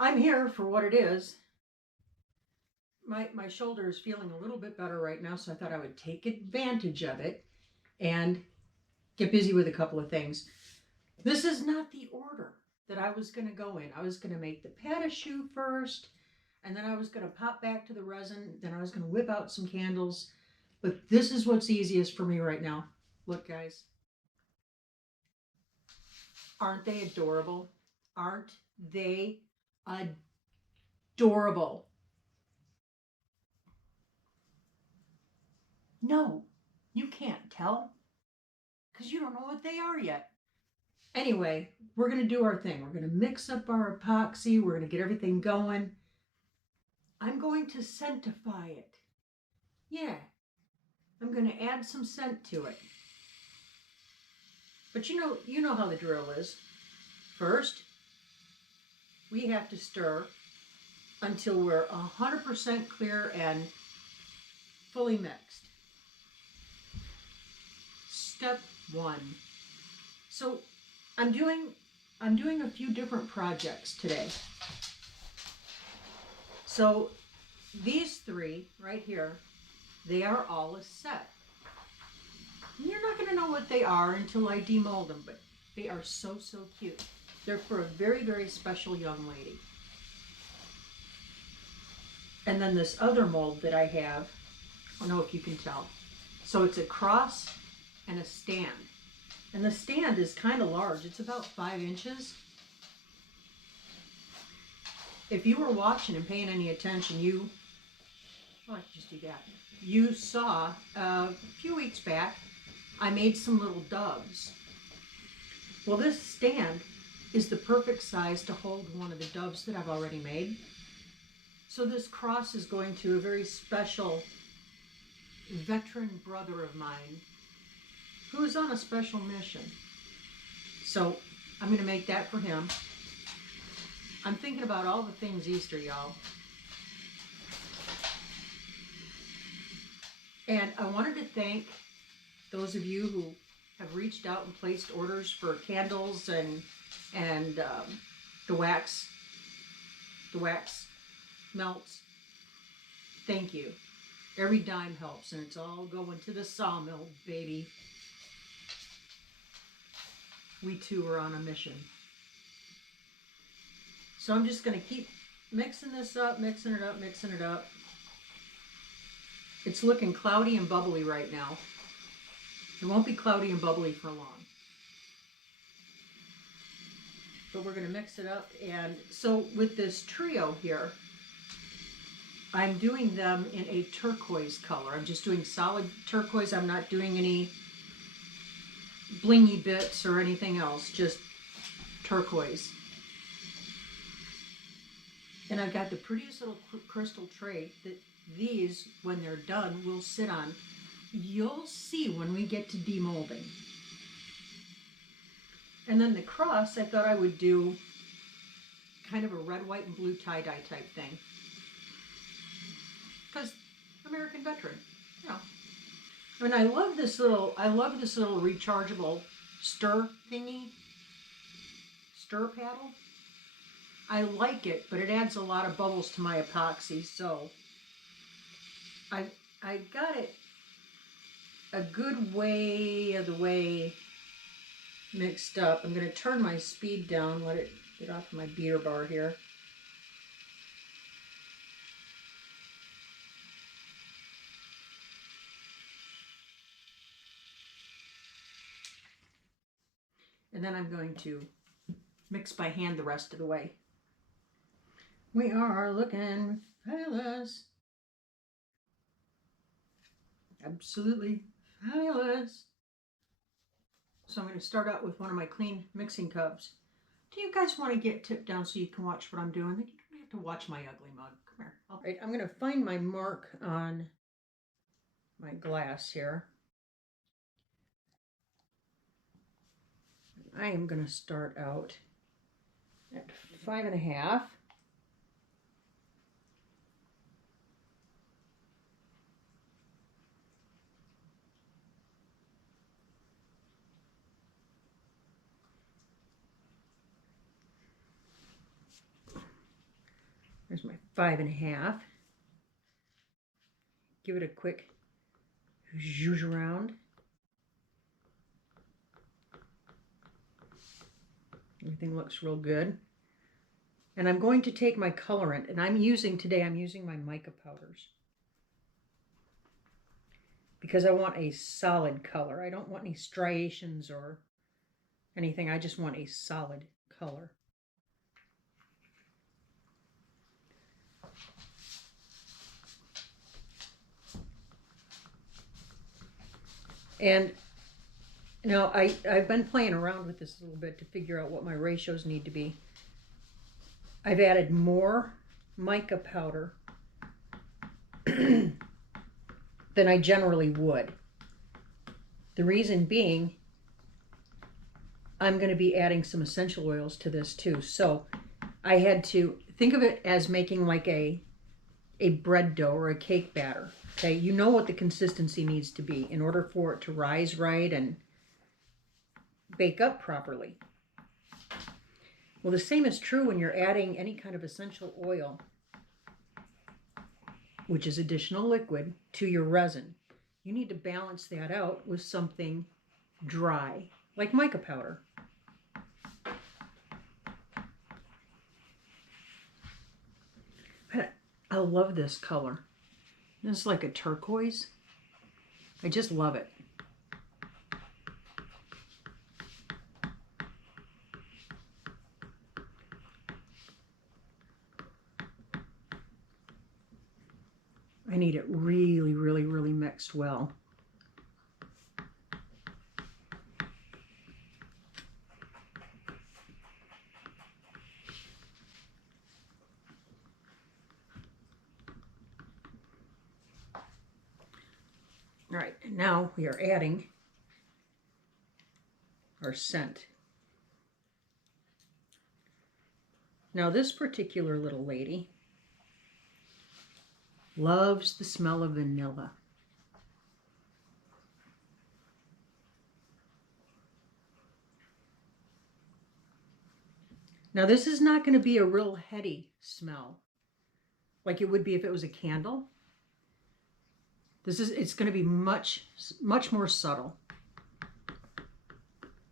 I'm here for what it is. My shoulder is feeling a little bit better right now, so I thought I would take advantage of it and get busy with a couple of things. This is not the order that I was going to go in. I was going to make the patta shoe first, and then I was going to pop back to the resin. Then I was going to whip out some candles. But this is what's easiest for me right now. Look, guys. Aren't they adorable? Aren't they adorable? No, you can't tell because you don't know what they are yet. Anyway, we're going to do our thing. We're going to mix up our epoxy. We're going to get everything going. I'm going to scentify it. Yeah, I'm going to add some scent to it. But you know how the drill is. First, we have to stir until we're 100% clear and fully mixed. Step 1. So I'm doing a few different projects today. So these 3 right here, they are all a set. You're not going to know what they are until I demold them, but they are so cute. They're for a very, very special young lady. And then this other mold that I have, I don't know if you can tell. So it's a cross and a stand. And the stand is kind of large. It's about 5 inches. If you were watching and paying any attention, I could just do that. You saw a few weeks back, I made some little doves. Well, this stand is the perfect size to hold one of the doves that I've already made. So this cross is going to a very special veteran brother of mine who is on a special mission. So I'm going to make that for him. I'm thinking about all the things Easter, y'all. And I wanted to thank those of you who have reached out and placed orders for candles and the wax melts. Thank you. Every dime helps, and it's all going to the sawmill, baby. We too are on a mission. So I'm just going to keep mixing this up, mixing it up. It's looking cloudy and bubbly right now. It won't be cloudy and bubbly for long. But we're going to mix it up. And so with this trio here, I'm doing them in a turquoise color. I'm just doing solid turquoise. I'm not doing any blingy bits or anything else, just turquoise. And I've got the prettiest little crystal tray that these, when they're done, will sit on. You'll see when we get to demolding. And then the cross, I thought I would do kind of a red, white, and blue tie-dye type thing. Because American veteran, you know. I mean, I love this little rechargeable stir thingy, stir paddle. I like it, but it adds a lot of bubbles to my epoxy, so I got it a good way of the way mixed up. I'm going to turn my speed down, let it get off my beater bar here. And then I'm going to mix by hand the rest of the way. We are looking fabulous. Absolutely fabulous. So I'm going to start out with one of my clean mixing cups. Do you guys want to get tipped down so you can watch what I'm doing? You don't have to watch my ugly mug. Come here. All right, I'm going to find my mark on my glass here. I am going to start out at 5.5. There's my 5.5. Give it a quick zhuzh around. Everything looks real good. And I'm going to take my colorant, and I'm using my mica powders. Because I want a solid color. I don't want any striations or anything. I just want a solid color. And now I've been playing around with this a little bit to figure out what my ratios need to be. I've added more mica powder than I generally would. The reason being, I'm going to be adding some essential oils to this too. So I had to think of it as making like a bread dough or a cake batter. Okay, you know what the consistency needs to be in order for it to rise right and bake up properly. Well, the same is true when you're adding any kind of essential oil, which is additional liquid, to your resin. You need to balance that out with something dry, like mica powder. I love this color. This is like a turquoise. I just love it. I need it really, really, really mixed well. All right, and now we are adding our scent. Now this particular little lady loves the smell of vanilla. Now this is not going to be a real heady smell like it would be if it was a candle. It's going to be much more subtle.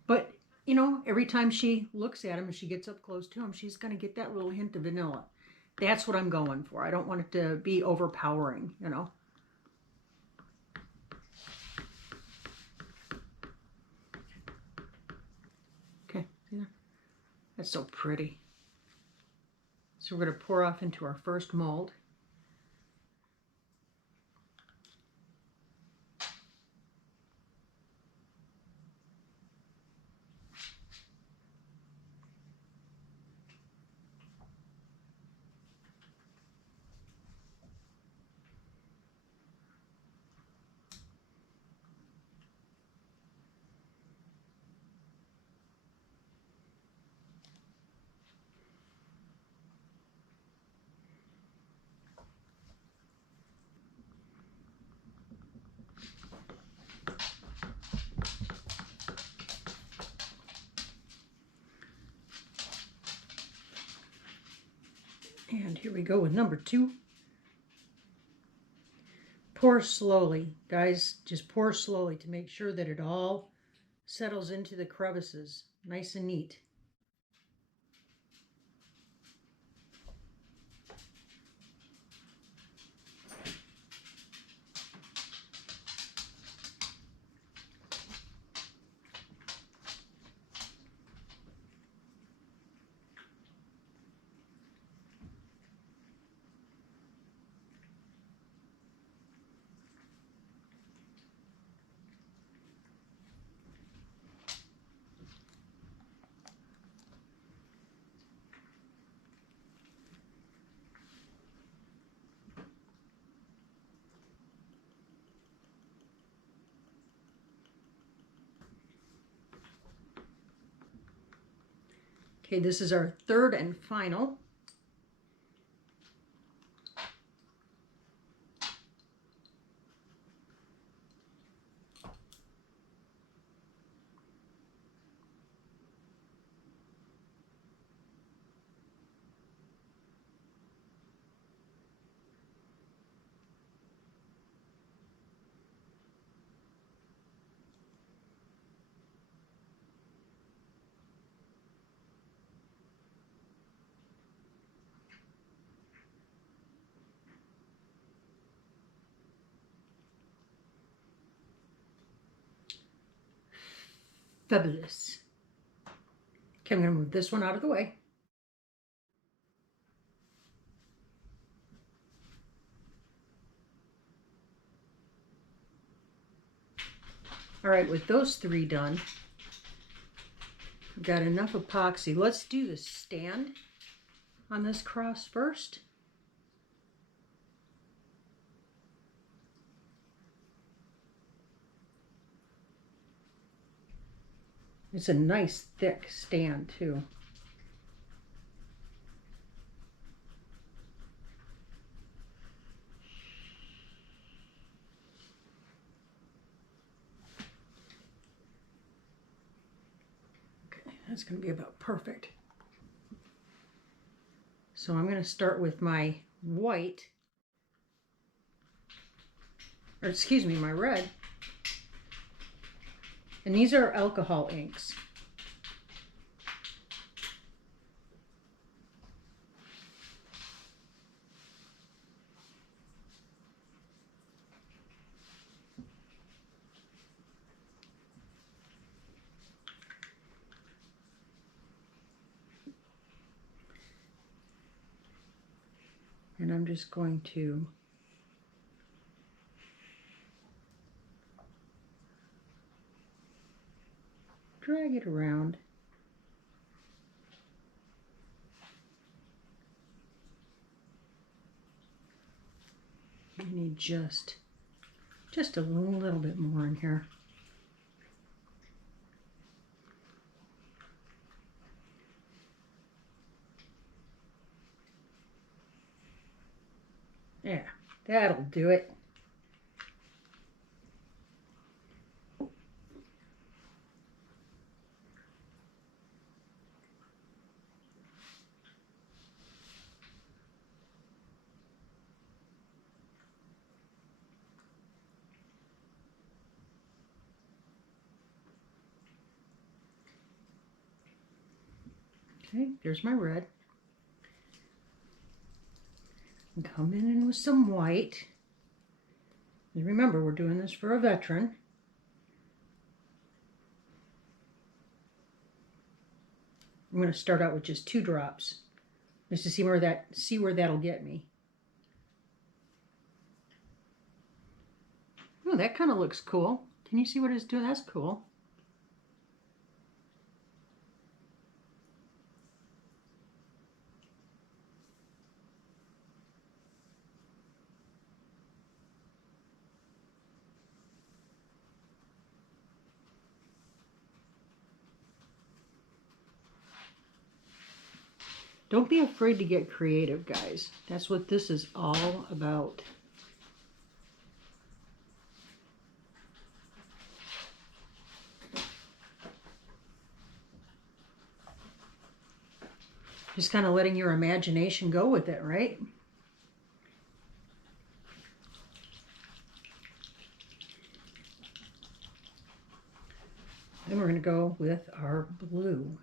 But, you know, every time she looks at him and she gets up close to him, she's going to get that little hint of vanilla. That's what I'm going for. I don't want it to be overpowering, you know. Okay, see there? That's so pretty. So we're going to pour off into our first mold. And here we go with number 2. Pour slowly, guys. Just pour slowly to make sure that it all settles into the crevices, nice and neat. Okay, this is our third and final. Fabulous. Okay, I'm going to move this one out of the way. All right, with those 3 done, I've got enough epoxy. Let's do the stand on this cross first. It's a nice thick stand too. Okay, that's going to be about perfect. So I'm going to start with my white, or excuse me, my red. And these are alcohol inks. And I'm just going to drag it around. I need just a little bit more in here. Yeah, that'll do it. Okay, there's my red. And come in with some white. And remember, we're doing this for a veteran. I'm going to start out with just 2 drops, just to see where that'll get me. Oh, that kind of looks cool. Can you see what it's doing? That's cool. Don't be afraid to get creative, guys. That's what this is all about. Just kind of letting your imagination go with it, right? Then we're going to go with our blue.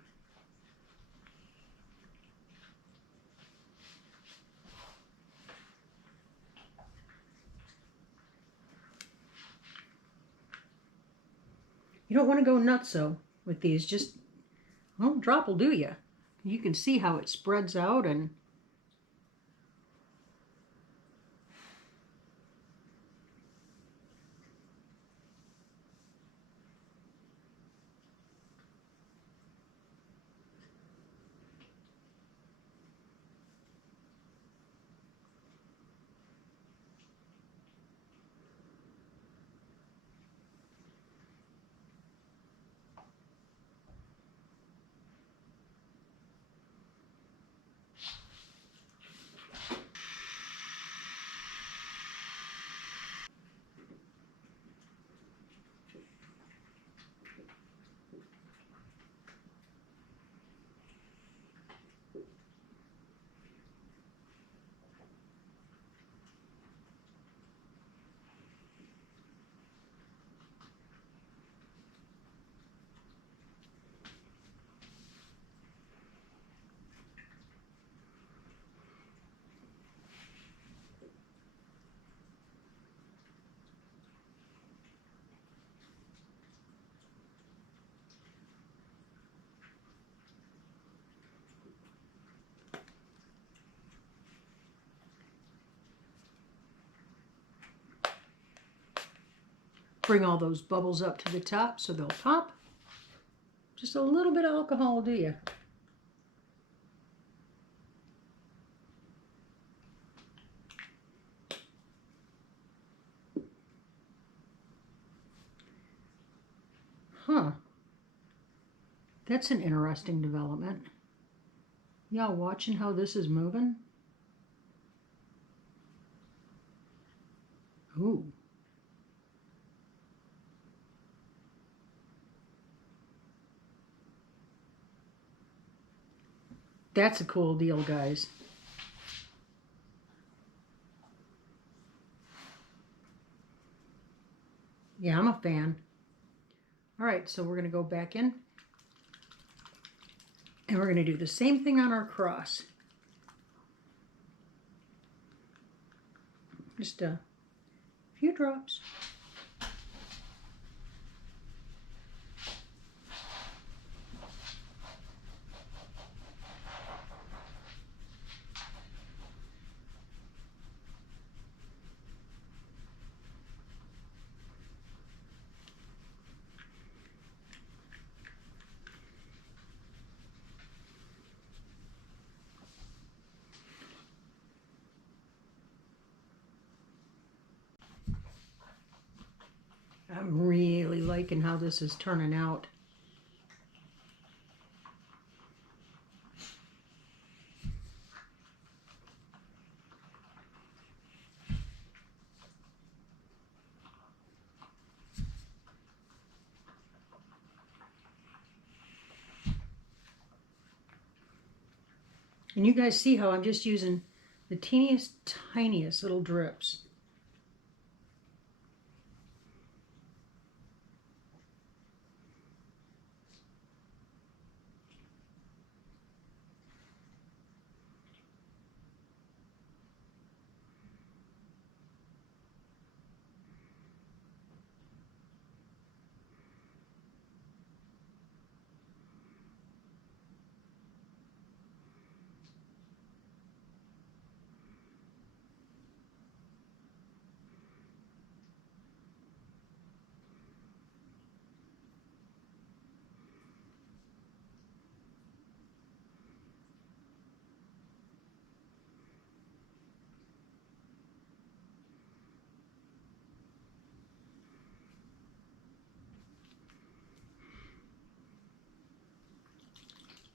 You don't want to go nutso with these. Just, well, drop will do you. You can see how it spreads out and bring all those bubbles up to the top so they'll pop. Just a little bit of alcohol will do you. Huh. That's an interesting development. Y'all watching how this is moving? Ooh. That's a cool deal, guys. Yeah, I'm a fan. All right, so we're going to go back in. And we're going to do the same thing on our cross. Just a few drops. I'm really liking how this is turning out. And you guys see how I'm just using the teeniest, tiniest little drips.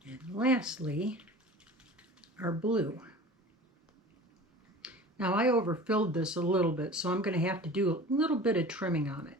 And lastly, our blue. Now I overfilled this a little bit, so I'm going to have to do a little bit of trimming on it.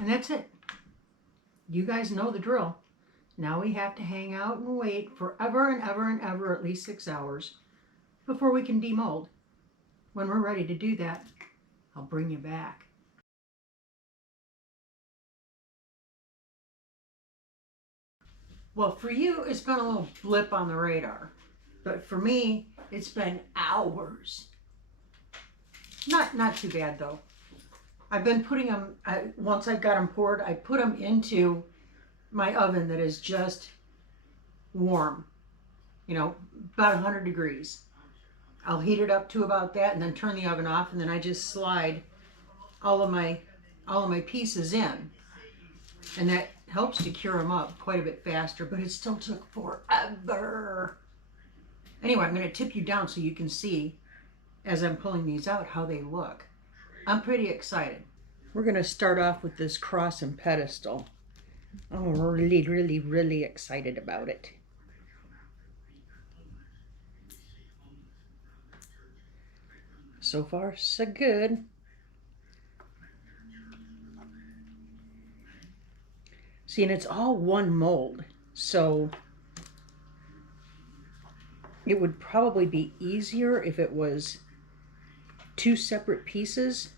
And that's it. You guys know the drill. Now we have to hang out and wait forever and ever and ever, at least 6 hours, before we can demold. When we're ready to do that, I'll bring you back. Well, for you, it's been a little blip on the radar. But for me, it's been hours. Not too bad, though. I've been putting them, once I've got them poured, I put them into my oven that is just warm. You know, about 100 degrees. I'll heat it up to about that and then turn the oven off, and then I just slide all of my pieces in. And that helps to cure them up quite a bit faster, but it still took forever. Anyway, I'm going to tip you down so you can see, as I'm pulling these out, how they look. I'm pretty excited. We're going to start off with this cross and pedestal. I'm really excited about it. So far, so good. See, and it's all one mold, so it would probably be easier if it was 2 separate pieces.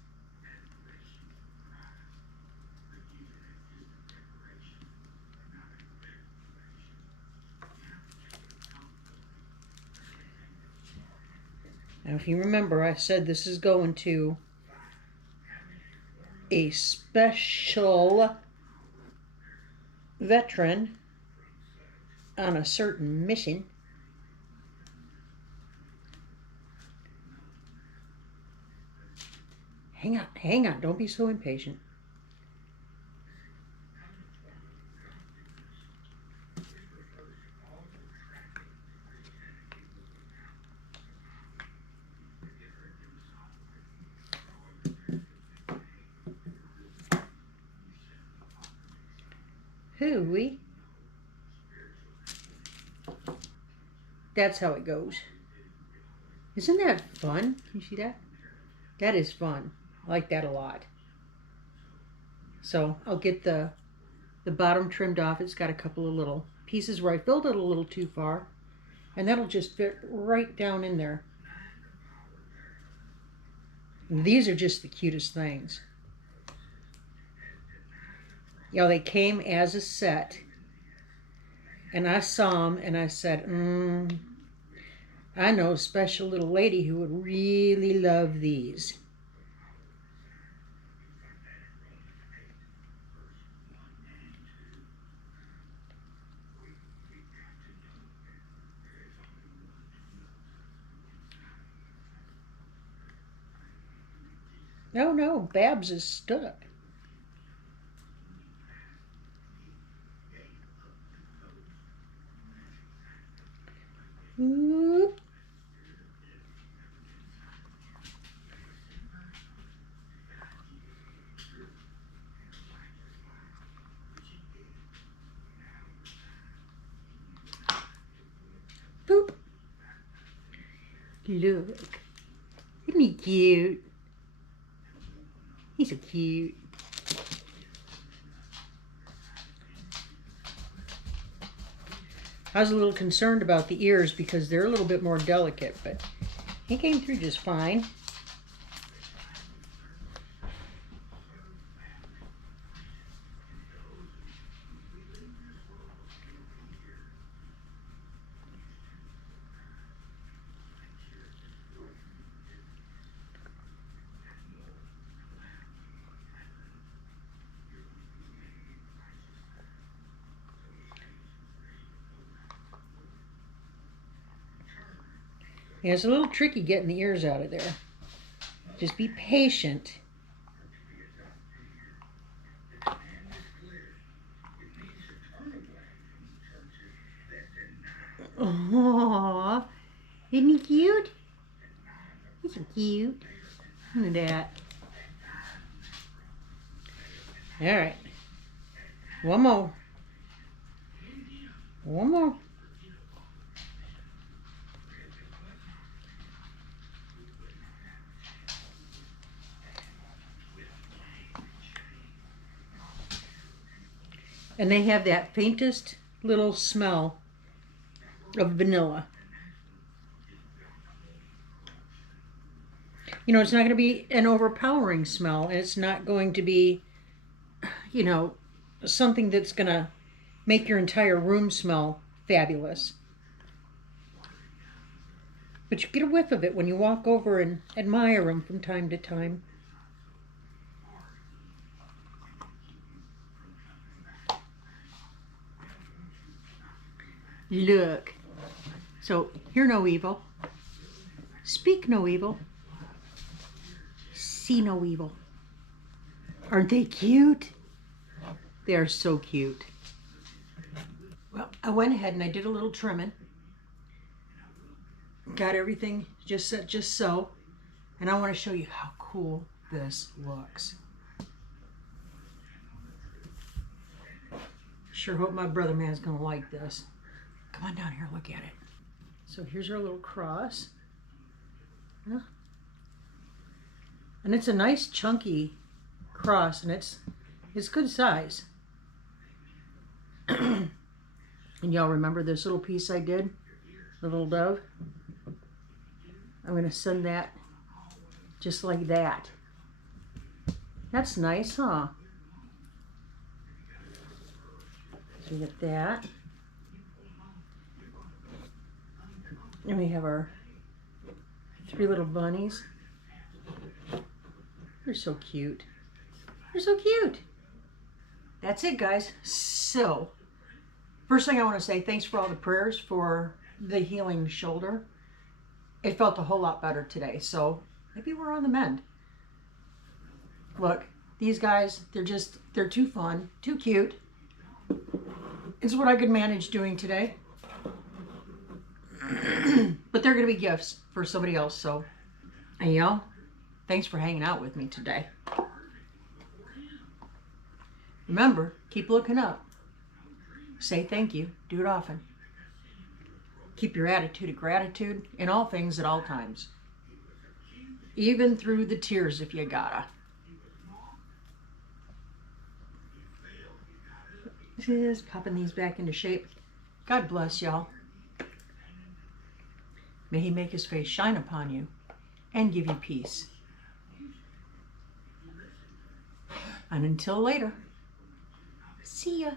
Now, if you remember, I said this is going to a special veteran on a certain mission. Hang on, don't be so impatient. Hooey. That's how it goes. Isn't that fun? Can you see that? That is fun. I like that a lot. So I'll get the bottom trimmed off. It's got a couple of little pieces where I filled it a little too far. And that'll just fit right down in there. And these are just the cutest things. You know, they came as a set. And I saw them and I said, I know a special little lady who would really love these. No, Babs is stuck. Whoop. Boop. Look. Isn't he cute? He's so cute. I was a little concerned about the ears because they're a little bit more delicate, but he came through just fine. Yeah, it's a little tricky getting the ears out of there. Just be patient. Aww, isn't he cute? He's so cute. Look at that. All right. One more. One more. And they have that faintest little smell of vanilla. You know, it's not going to be an overpowering smell, and it's not going to be, you know, something that's going to make your entire room smell fabulous. But you get a whiff of it when you walk over and admire them from time to time. Look. So, hear no evil. Speak no evil. See no evil. Aren't they cute? They are so cute. Well, I went ahead and I did a little trimming. Got everything just set just so. And I want to show you how cool this looks. Sure hope my brother man's gonna like this. Come on down here, look at it. So here's our little cross. Huh? And it's a nice chunky cross, and it's good size. And y'all remember this little piece I did? The little dove? I'm gonna send that just like that. That's nice, huh? So we get that. And we have our 3 little bunnies. They're so cute. They're so cute. That's it, guys. So, first thing I want to say, thanks for all the prayers for the healing shoulder. It felt a whole lot better today, so maybe we're on the mend. Look, these guys, they're too fun, too cute. It's what I could manage doing today. But they're going to be gifts for somebody else, so, and y'all, thanks for hanging out with me today. Remember, keep looking up. Say thank you. Do it often. Keep your attitude of gratitude in all things at all times. Even through the tears if you gotta. Just popping these back into shape. God bless y'all. May he make his face shine upon you and give you peace. And until later, see ya.